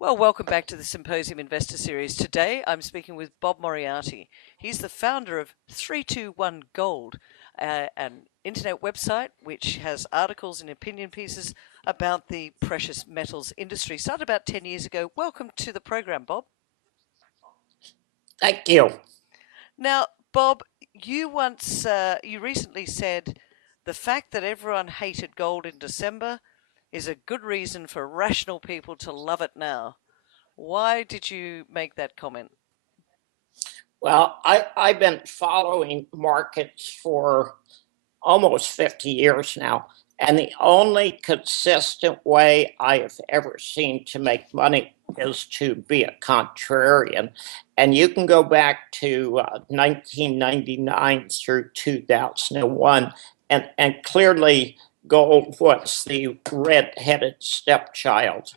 Well, welcome back to the Symposium Investor Series. Today I'm speaking with Bob Moriarty. He's the founder of 321 Gold, an internet website which has articles and opinion pieces about the precious metals industry. Started about 10 years ago. Welcome to the program, Bob. Thank you. Now, Bob, you recently said the fact that everyone hated gold in December is a good reason for rational people to love it now. Why did you make that comment? Well, I've been following markets for almost 50 years now, and the only consistent way I have ever seen to make money is to be a contrarian. And you can go back to 1999 through 2001, and clearly gold was the red-headed stepchild.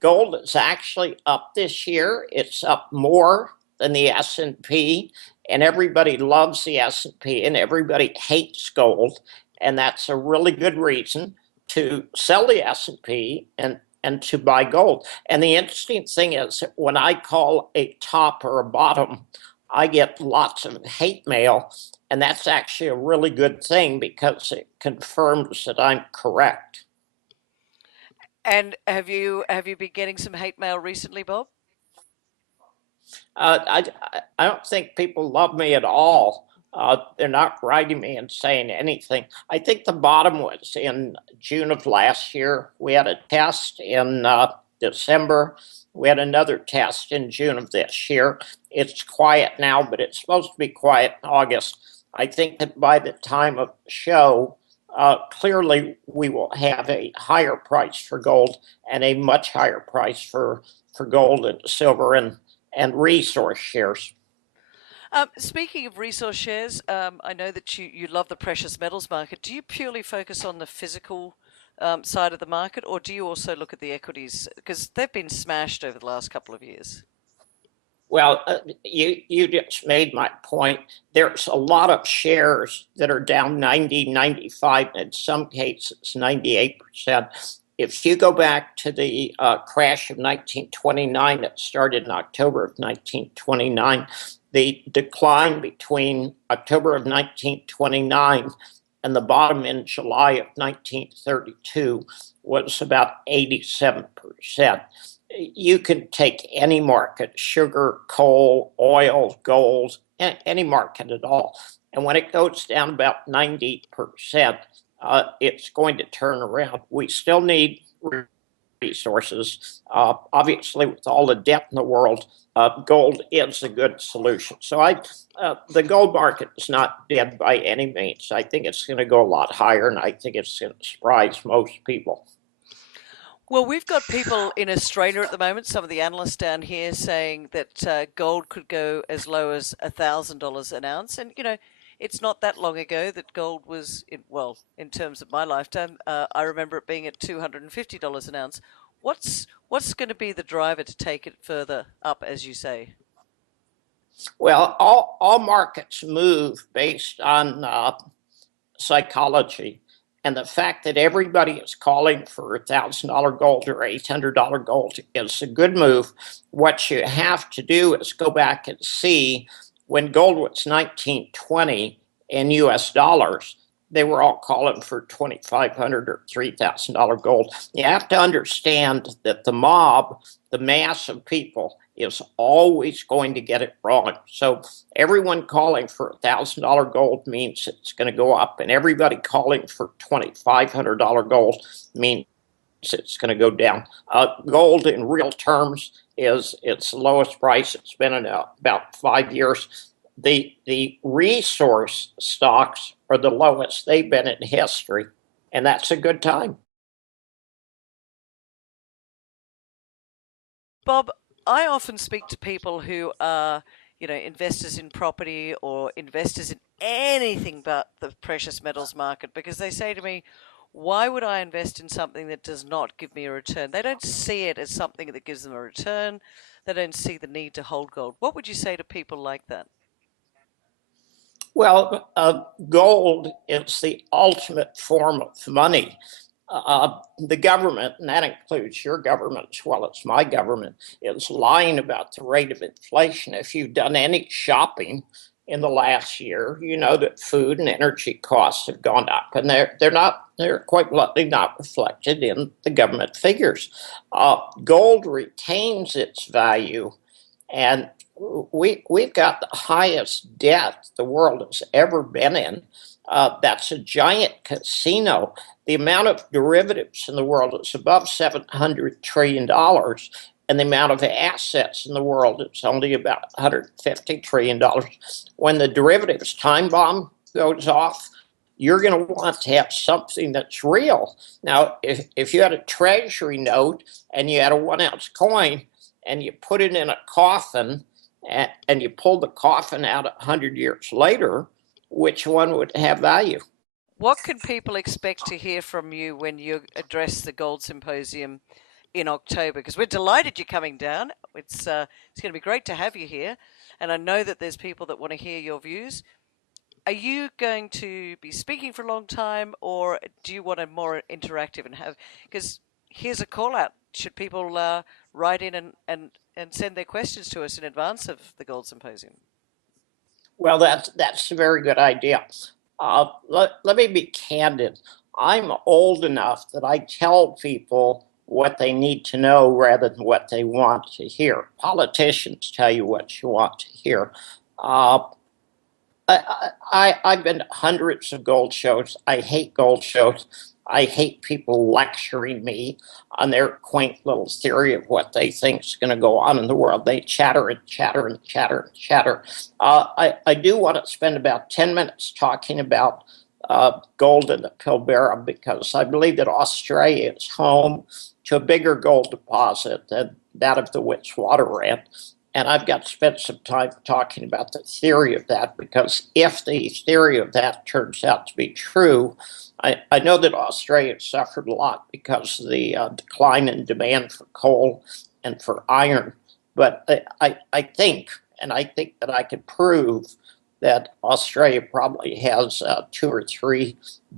Gold is actually up this year. It's up more than the S&P, and everybody loves the S&P and everybody hates gold, and that's a really good reason to sell the S&P and to buy gold. And the interesting thing is, when I call a top or a bottom, I get lots of hate mail, and that's actually a really good thing because it confirms that I'm correct. And have you been getting some hate mail recently, Bob? I don't think people love me at all. They're not writing me and saying anything. I think the bottom was in June of last year. We had a test in December. We had another test in June of this year. It's quiet now, but it's supposed to be quiet in August. I think that by the time of the show, clearly we will have a higher price for gold and a much higher price for gold and silver and resource shares. Speaking of resource shares, I know that you love the precious metals market. Do you purely focus on the physical side of the market, or do you also look at the equities? Because they've been smashed over the last couple of years. Well, you just made my point. There's a lot of shares that are down 90, 95, and in some cases 98%. If you go back to the crash of 1929 that started in October of 1929, the decline between October of 1929 and the bottom in July of 1932 was about 87%. You can take any market, sugar, coal, oil, gold, any market at all. And when it goes down about 90%, it's going to turn around. We still need resources. Obviously, with all the debt in the world, gold is a good solution. So the gold market is not dead by any means. I think it's going to go a lot higher, and I think it's going to surprise most people. Well, we've got people in Australia at the moment, some of the analysts down here saying that gold could go as low as $1,000 an ounce. And, it's not that long ago that gold was, in terms of my lifetime, I remember it being at $250 an ounce. What's going to be the driver to take it further up, as you say? Well, all markets move based on psychology. And the fact that everybody is calling for $1,000 gold or $800 gold is a good move. What you have to do is go back and see when gold was 1920 in US dollars, they were all calling for $2,500 or $3,000 gold. You have to understand that the mob, the mass of people, is always going to get it wrong. So everyone calling for $1,000 gold means it's going to go up, and everybody calling for $2,500 gold means it's going to go down. Gold in real terms is its lowest price it's been in about 5 years. The resource stocks are the lowest they've been in history, and that's a good time. Bob, I often speak to people who are, investors in property or investors in anything but the precious metals market, because they say to me, why would I invest in something that does not give me a return? They don't see it as something that gives them a return. They don't see the need to hold gold. What would you say to people like that? Well, gold is the ultimate form of money. the government, and that includes your government as well as my government, is lying about the rate of inflation. If you've done any shopping in the last year, you know that food and energy costs have gone up, and they're quite bluntly not reflected in the government figures. Gold retains its value, and we've got the highest debt the world has ever been in. That's a giant casino. The amount of derivatives in the world is above $700 trillion, and the amount of assets in the world is only about $150 trillion. When the derivatives time bomb goes off, you're going to want to have something that's real. Now, if you had a treasury note and you had a 1 ounce coin and you put it in a coffin and you pull the coffin out 100 years later, which one would have value? What can people expect to hear from you when you address the Gold Symposium in October? Because we're delighted you're coming down. It's going to be great to have you here. And I know that there's people that want to hear your views. Are you going to be speaking for a long time, or do you want a more interactive and have, because here's a call out. Should people write in and send their questions to us in advance of the Gold Symposium? Well, that's a very good idea. Let me be candid. I'm old enough that I tell people what they need to know rather than what they want to hear. Politicians tell you what you want to hear. I've been to hundreds of gold shows. I hate gold shows. I hate people lecturing me on their quaint little theory of what they think is going to go on in the world. They chatter and chatter and chatter and chatter. I do want to spend about 10 minutes talking about gold in the Pilbara, because I believe that Australia is home to a bigger gold deposit than that of the Witwatersrand. And I've got to spend some time talking about the theory of that, because if the theory of that turns out to be true, I know that Australia suffered a lot because of the decline in demand for coal and for iron. But I think that I could prove that Australia probably has 2 or 3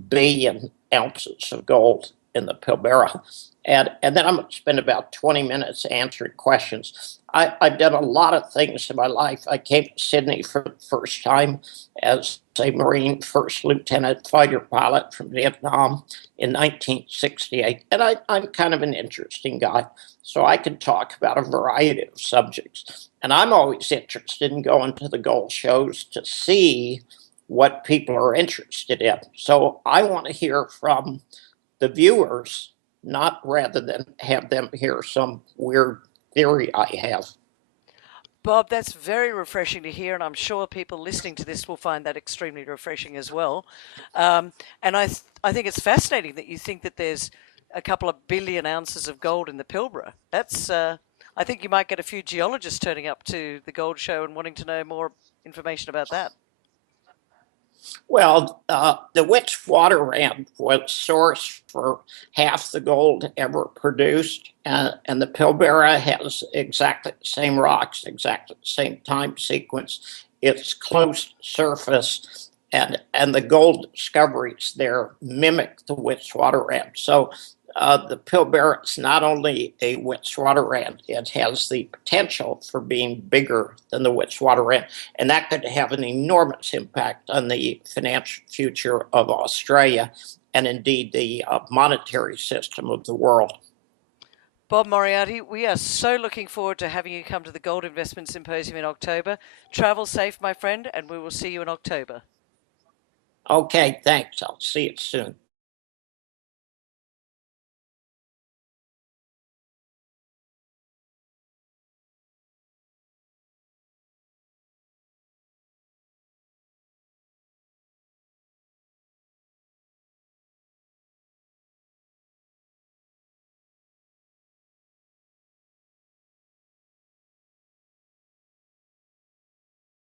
billion ounces of gold in the Pilbara. And then I'm going to spend about 20 minutes answering questions. I've done a lot of things in my life. I came to Sydney for the first time as a Marine first lieutenant fighter pilot from Vietnam in 1968. And I'm kind of an interesting guy, so I can talk about a variety of subjects. And I'm always interested in going to the gold shows to see what people are interested in. So I want to hear from the viewers, not rather than have them hear some weird theory I have. Bob, that's very refreshing to hear, and I'm sure people listening to this will find that extremely refreshing as well. And I think it's fascinating that you think that there's a couple of billion ounces of gold in the Pilbara. That's I think you might get a few geologists turning up to the gold show and wanting to know more information about that. Well, the Witwatersrand was source for half the gold ever produced, and the Pilbara has exactly the same rocks, exactly the same time sequence. It's close surface, and the gold discoveries there mimic the Witwatersrand. So the Pilbara is not only a Witwatersrand, it has the potential for being bigger than the Witwatersrand, and that could have an enormous impact on the financial future of Australia and indeed the monetary system of the world. Bob Moriarty, we are so looking forward to having you come to the Gold Investment Symposium in October. Travel safe, my friend, and we will see you in October. Okay, thanks. I'll see you soon.